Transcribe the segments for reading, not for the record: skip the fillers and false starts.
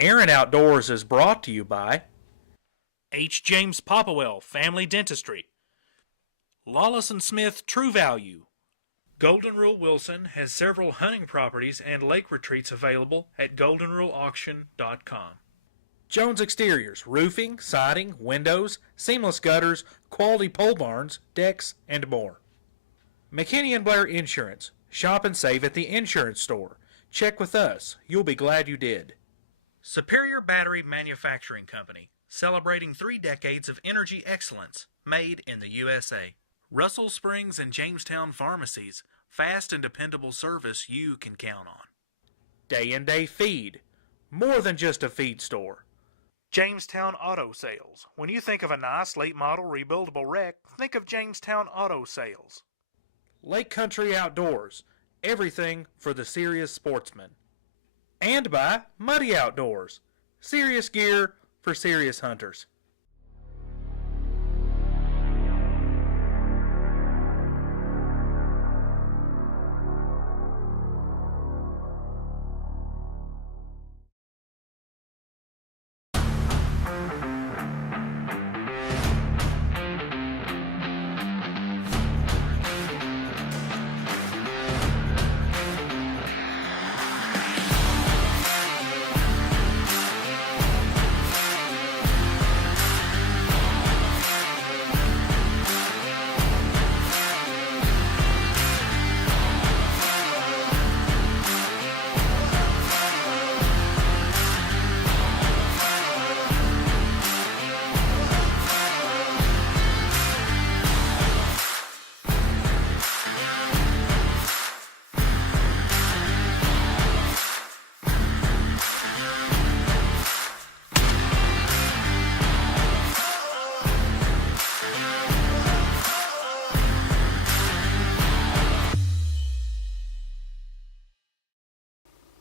Aaron Outdoors is brought to you by H. James Popplewell Family Dentistry, Lawless & Smith True Value. Golden Rule Wilson has several hunting properties and lake retreats available at goldenruleauction.com. Jones Exteriors, roofing, siding, windows, seamless gutters, quality pole barns, decks, and more. McKinney & Blair Insurance. Shop and save at the insurance store. Check with us. You'll be glad you did. Superior Battery Manufacturing Company, celebrating 3 decades of energy excellence, made in the USA. Russell Springs and Jamestown Pharmacies, fast and dependable service you can count on. Day and Day Feed, more than just a feed store. Jamestown Auto Sales. When you think of a nice late model rebuildable wreck, think of Jamestown Auto Sales. Lake Country Outdoors, everything for the serious sportsman. And by Muddy Outdoors, serious gear for serious hunters.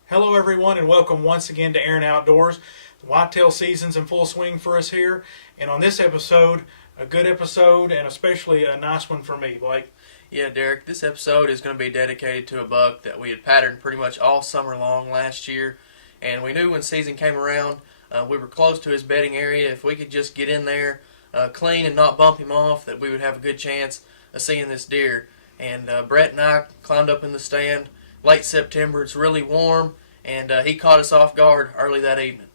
Hello everyone and welcome once again to Aaron Outdoors. The whitetail season's in full swing for us here, and on this episode, a good episode and especially a nice one for me, Blake. Yeah, Derek, this episode is going to be dedicated to a buck that we had patterned pretty much all summer long last year, and we knew when season came around we were close to his bedding area. If we could just get in there clean and not bump him off, that we would have a good chance of seeing this deer. And Brett and I climbed up in the stand late September. It's really warm, and he caught us off guard early that evening.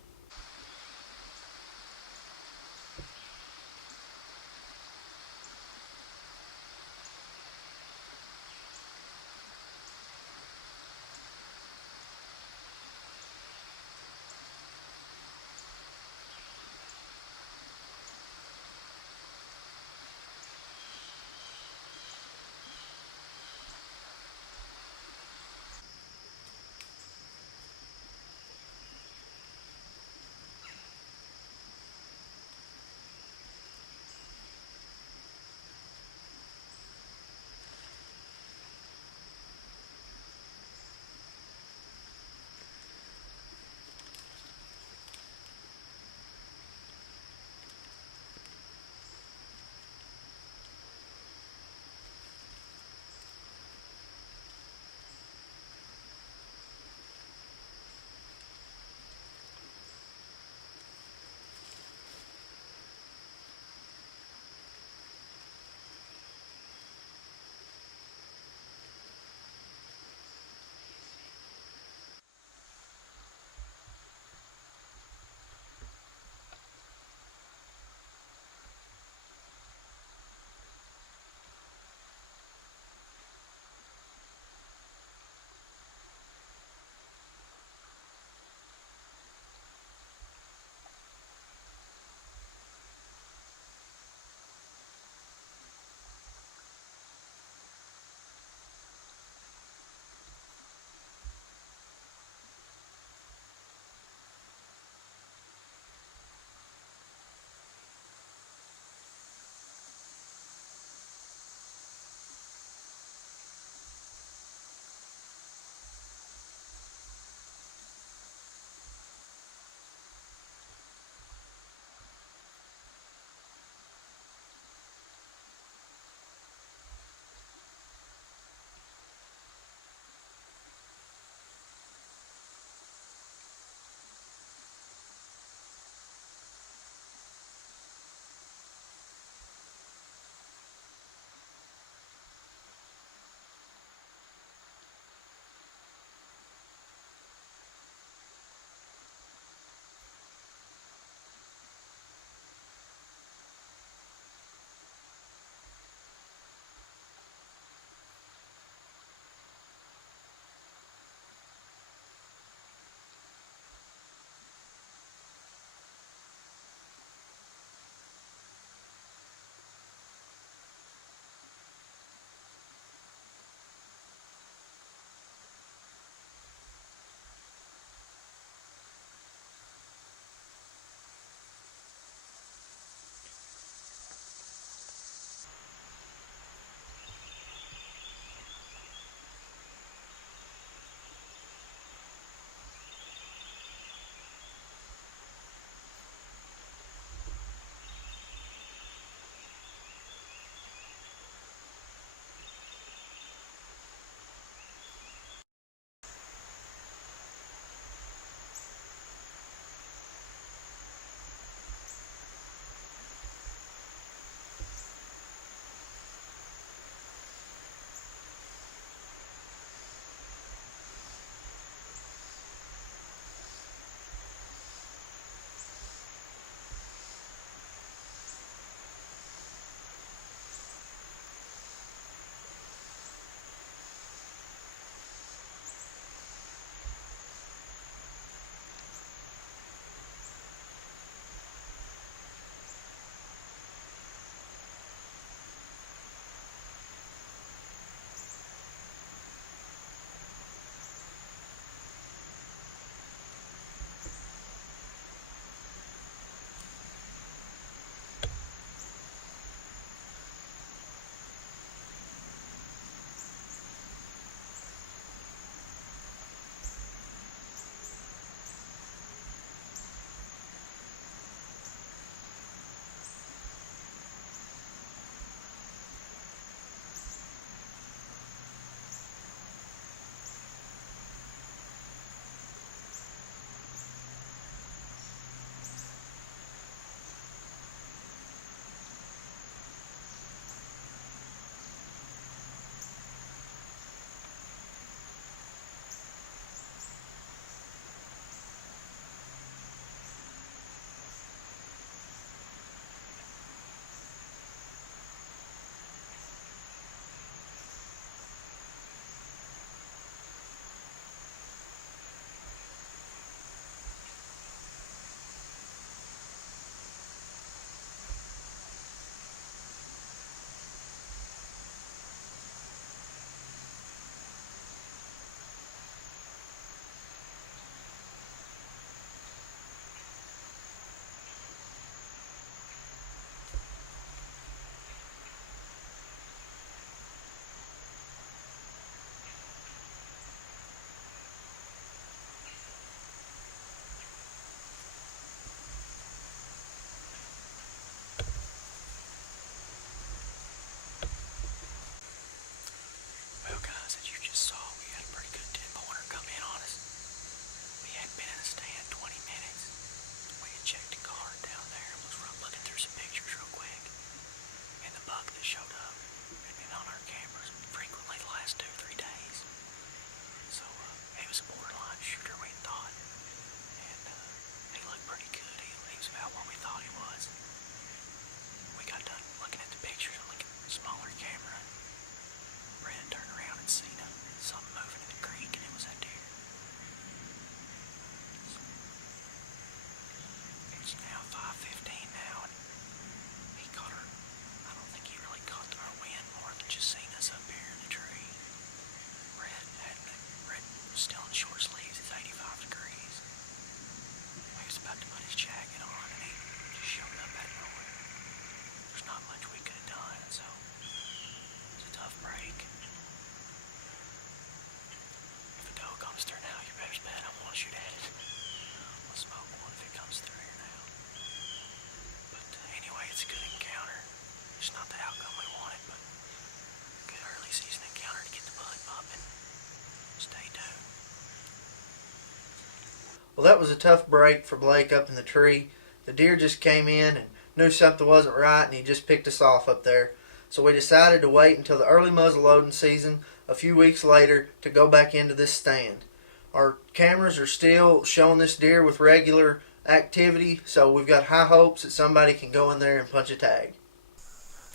Well, that was a tough break for Blake up in the tree. The deer just came in and knew something wasn't right, and he just picked us off up there. So we decided to wait until the early muzzleloading season a few weeks later to go back into this stand. Our cameras are still showing this deer with regular activity, so we've got high hopes that somebody can go in there and punch a tag.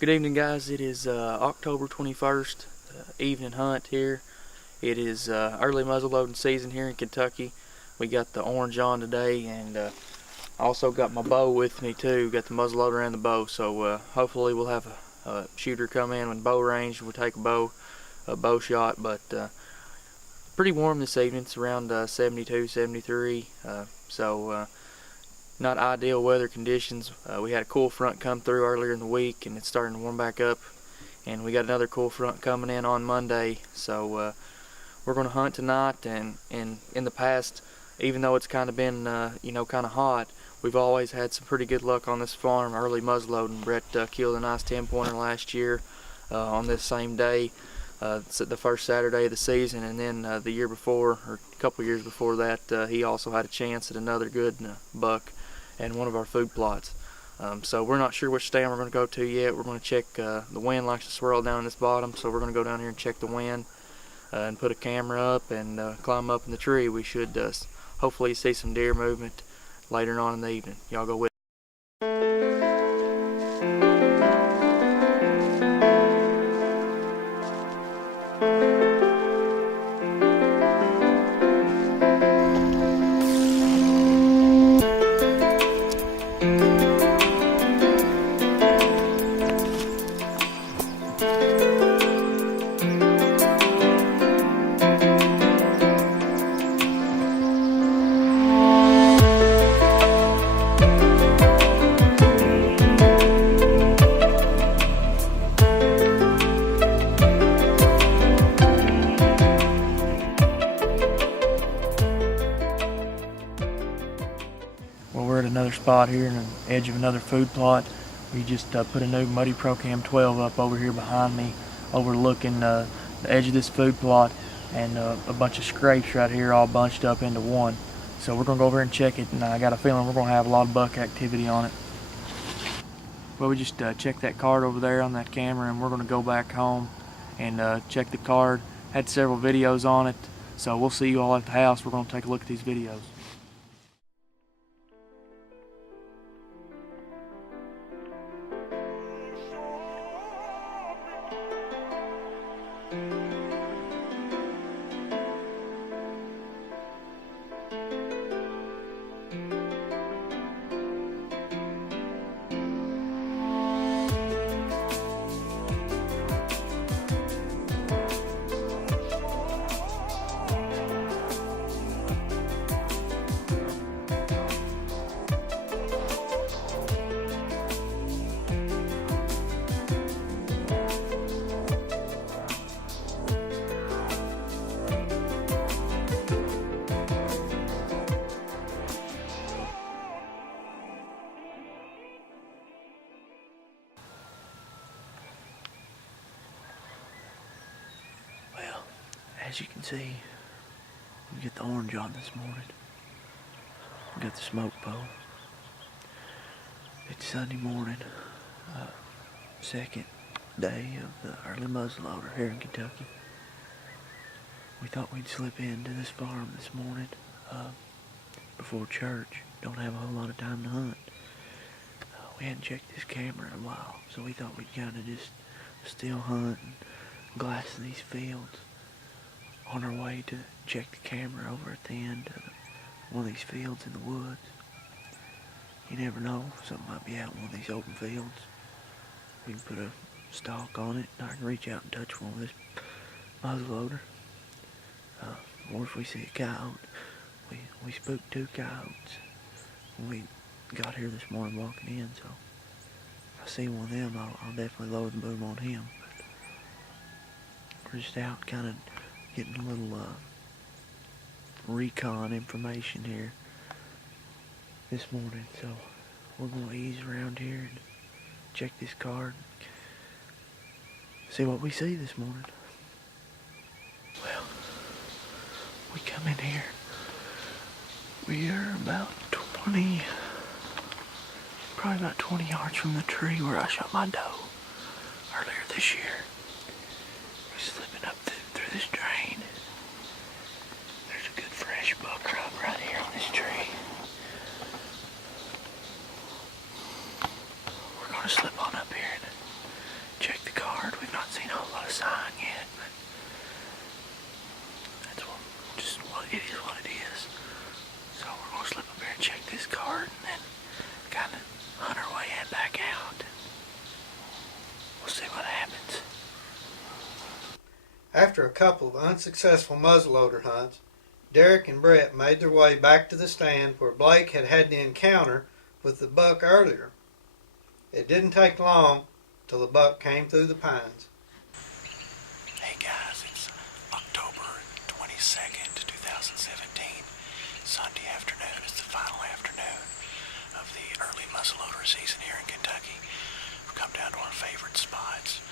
Good evening, guys. It is October 21st, evening hunt here. It is early muzzleloading season here in Kentucky. We got the orange on today, and I also got my bow with me too. Got the muzzleloader and the bow, so hopefully we'll have a shooter come in with bow range. We'll take a bow shot, but pretty warm this evening. It's around 72, 73, so not ideal weather conditions. We had a cool front come through earlier in the week, and it's starting to warm back up, and we got another cool front coming in on Monday, so we're going to hunt tonight. And in the past, even though it's kind of been kind of hot, we've always had some pretty good luck on this farm early muzzleloading. Brett killed a nice 10-pointer last year on this same day, the first Saturday of the season, and then the year before, or a couple years before that, he also had a chance at another good buck and one of our food plots. So we're not sure which stand we're going to go to yet. We're going to check, the wind likes to swirl down in this bottom, so we're going to go down here and check the wind and put a camera up and climb up in the tree. We should hopefully see some deer movement later on in the evening. Y'all go with Well, we're at another spot here in the edge of another food plot. We just put a new Muddy Procam 12 up over here behind me, overlooking the edge of this food plot, and a bunch of scrapes right here all bunched up into one. So we're going to go over and check it, and I got a feeling we're going to have a lot of buck activity on it. Well, we just checked that card over there on that camera, and we're going to go back home and check the card. Had several videos on it, so we'll see you all at the house. We're going to take a look at these videos. As you can see, we get the orange on this morning. We got the smoke bow. It's Sunday morning, second day of the early muzzleloader here in Kentucky. We thought we'd slip into this farm this morning before church. Don't have a whole lot of time to hunt. We hadn't checked this camera in a while, so we thought we'd kind of just still hunt and glass these fields. On our way to check the camera over at the end of one of these fields in the woods. You never know, something might be out in one of these open fields. We can put a stalk on it, and I can reach out and touch one with this muzzleloader. Or if we see a coyote, we spooked 2 coyotes when we got here this morning walking in, so if I see one of them, I'll definitely load the boom on him. But we're just out kind of getting a little recon information here this morning, so we're going to ease around here and check this card, see what we see this morning. Well, we come in here, We are about 20, probably about 20 yards from the tree where I shot my doe earlier this year. We're slipping up through this drain. There's a good fresh buck rub right here on this tree. We're gonna slip on up here and check the card. We've not seen a whole lot of sign yet, but that's just what it is. So we're gonna slip up here and check this card and then kind of hunt our way back out. We'll see what happens. After a couple of unsuccessful muzzleloader hunts, Derek and Brett made their way back to the stand where Blake had had the encounter with the buck earlier. It didn't take long till the buck came through the pines. Hey guys, it's October 22nd, 2017. Sunday afternoon. It's the final afternoon of the early muzzleloader season here in Kentucky. We've come down to our favorite spots.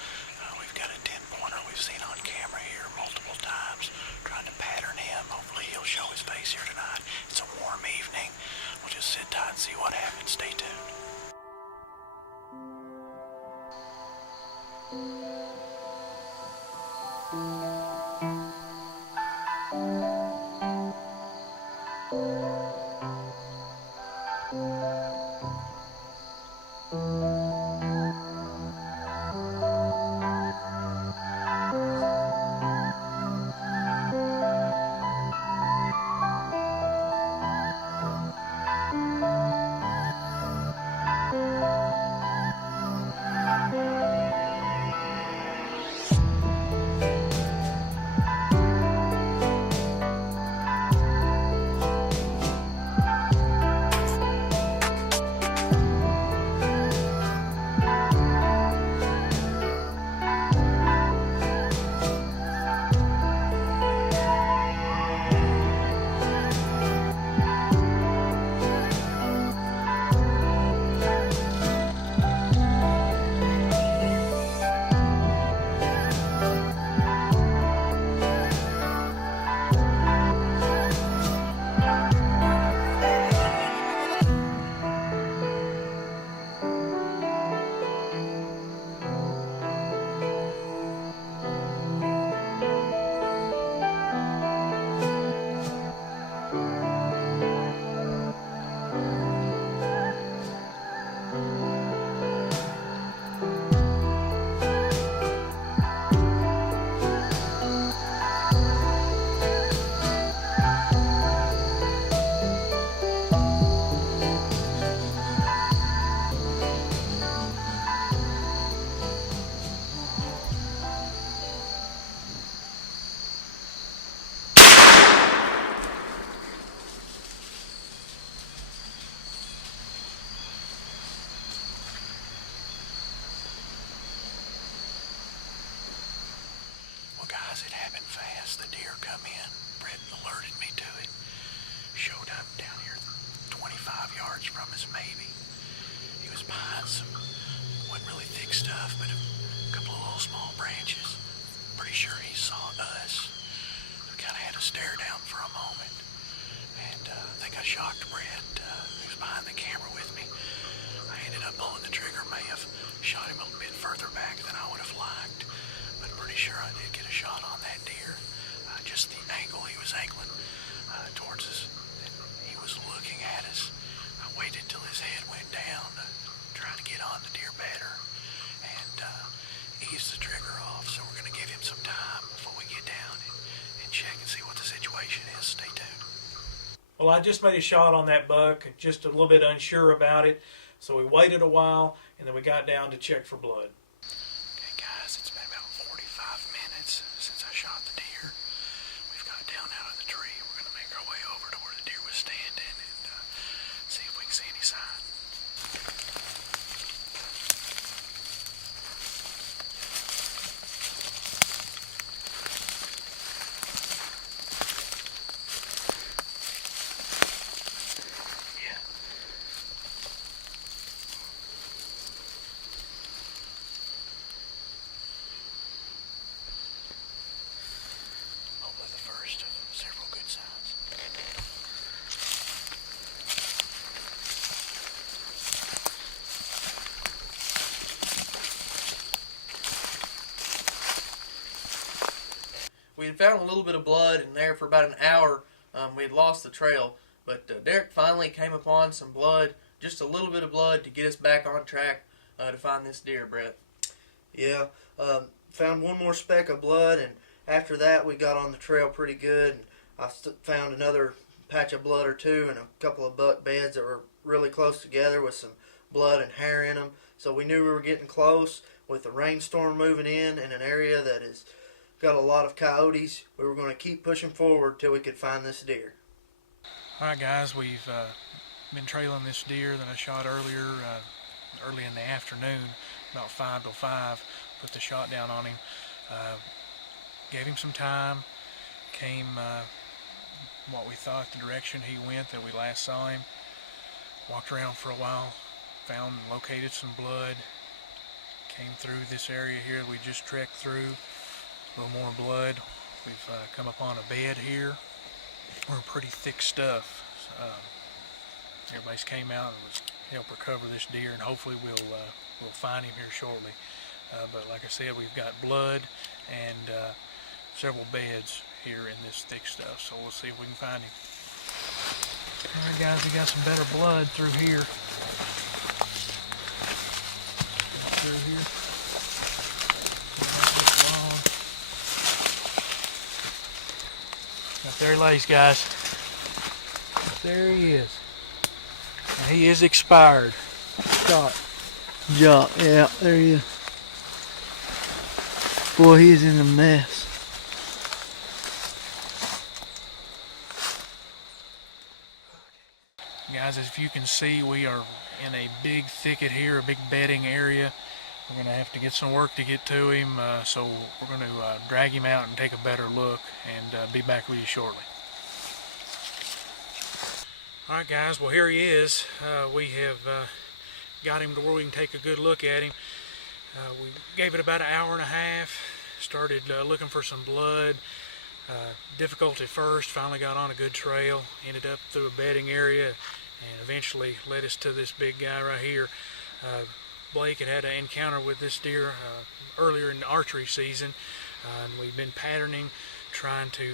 We've got a 10-pointer we've seen on camera here multiple times, trying to pattern him. Hopefully he'll show his face here tonight. It's a warm evening. We'll just sit tight and see what happens. Stay tuned. It happened fast. The deer come in. Brett alerted me to it. Showed up down here 25 yards from us, maybe. He was behind some, wasn't really thick stuff, but a couple of little small branches. Pretty sure he saw us. We kind of had to stare down for a moment. And I think I shocked Brett, who was behind the camera with me. I ended up pulling the trigger. May have shot him a bit further back than I would have liked. But pretty sure I did get a shot on that deer. Just the angle he was angling towards us. He was looking at us. I waited till his head went down to try to get on the deer better and ease the trigger off. So we're going to give him some time before we get down and check and see what the situation is. Stay tuned. Well, I just made a shot on that buck, just a little bit unsure about it. So we waited a while, and then we got down to check for blood. Okay, guys, it's been about 45 minutes since I shot the deer. We've got down out of the tree. We're going to make our way over to where the deer was standing and see if we can see any sign. Hopefully the first of several good signs. we'd found a little bit of blood, and there for about an hour we had lost the trail. But Derek finally came upon some blood, just a little bit of blood, to get us back on track to find this deer, Brett. Yeah, found one more speck of blood, and after that we got on the trail pretty good. And I found another patch of blood or two and a couple of buck beds that were really close together with some blood and hair in them. So we knew we were getting close. With the rainstorm moving in an area that has got a lot of coyotes, we were going to keep pushing forward till we could find this deer. Alright guys, we've been trailing this deer that I shot earlier, early in the afternoon, about 5 till 5, put the shot down on him, gave him some time, came what we thought the direction he went that we last saw him, walked around for a while, found and located some blood, came through this area here we just trekked through, a little more blood. We've come upon a bed here. We're pretty thick stuff. Everybody's came out and was help recover this deer, and hopefully we'll find him here shortly. But like I said, we've got blood and several beds here in this thick stuff, so we'll see if we can find him. Alright guys, we got some better blood through here. Through here. But there he lays, guys. There he is. And he is expired. Shot. Yeah, there he is. Boy, he's in a mess. Guys, as you can see, we are in a big thicket here, a big bedding area. We're going to have to get some work to get to him, so we're going to drag him out and take a better look, and be back with you shortly. Alright guys, well here he is. We have got him to where we can take a good look at him. We gave it about an hour and a half, started looking for some blood. Difficult at first, finally got on a good trail, ended up through a bedding area, and eventually led us to this big guy right here. Blake had an encounter with this deer earlier in the archery season, and we've been patterning, trying to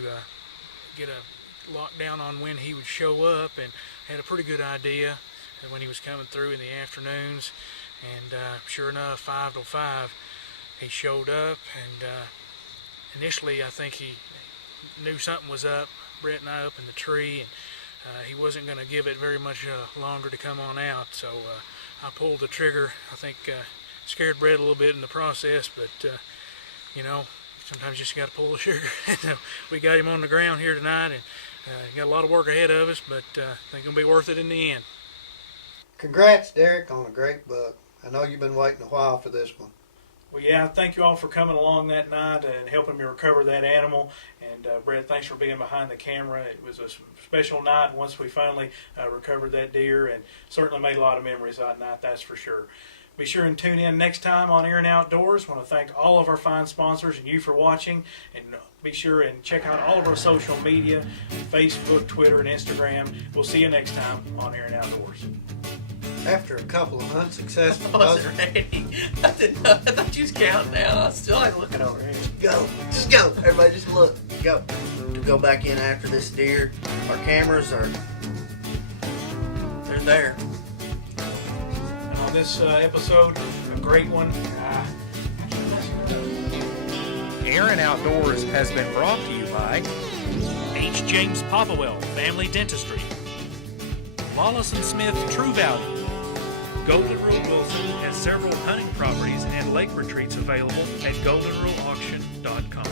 get a lockdown on when he would show up, and had a pretty good idea when he was coming through in the afternoons. And sure enough, 5 till 5, he showed up, and initially I think he knew something was up. Brett and I up in the tree, and he wasn't going to give it very much longer to come on out, so I pulled the trigger. I think scared Brett a little bit in the process, but you know, sometimes you just got to pull the trigger. We got him on the ground here tonight, and got a lot of work ahead of us, but I think it'll be worth it in the end. Congrats, Derek, on a great buck. I know you've been waiting a while for this one. Well, yeah, thank you all for coming along that night and helping me recover that animal. And Brett, thanks for being behind the camera. It was a special night once we finally recovered that deer, and certainly made a lot of memories that night, that's for sure. Be sure and tune in next time on Air and Outdoors. I want to thank all of our fine sponsors and you for watching. And be sure and check out all of our social media, Facebook, Twitter, and Instagram. We'll see you next time on Air and Outdoors. After a couple of unsuccessful I wasn't ready. I thought you was counting down. I was still like looking over here. Go, just go. Everybody just look. Go. To go back in after this deer, our cameras are, They're there. And on this episode, a great one. Air and Outdoors has been brought to you by H. James Popplewell Family Dentistry, Wallace & Smith True Value. Golden Rule Wilson has several hunting properties and lake retreats available at goldenruleauction.com.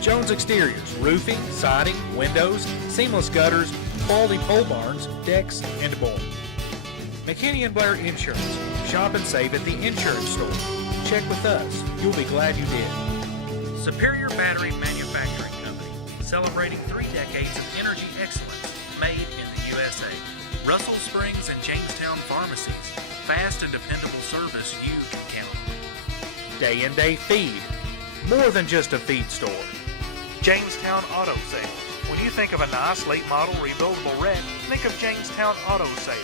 Jones Exteriors, roofing, siding, windows, seamless gutters, quality pole barns, decks, and more. McKinney & Blair Insurance. Shop and save at the insurance store. Check with us. You'll be glad you did. Superior Battery Manufacturing Company, celebrating 3 decades of energy excellence made in the USA. Russell Springs and Jamestown Pharmacies, fast and dependable service you can count on. Day and Day Feed. More than just a feed store. Jamestown Auto Sales. When you think of a nice late model rebuildable wreck, think of Jamestown Auto Sales.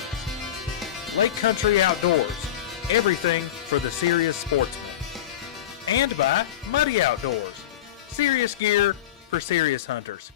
Lake Country Outdoors. Everything for the serious sportsman. And by Muddy Outdoors. Serious gear for serious hunters.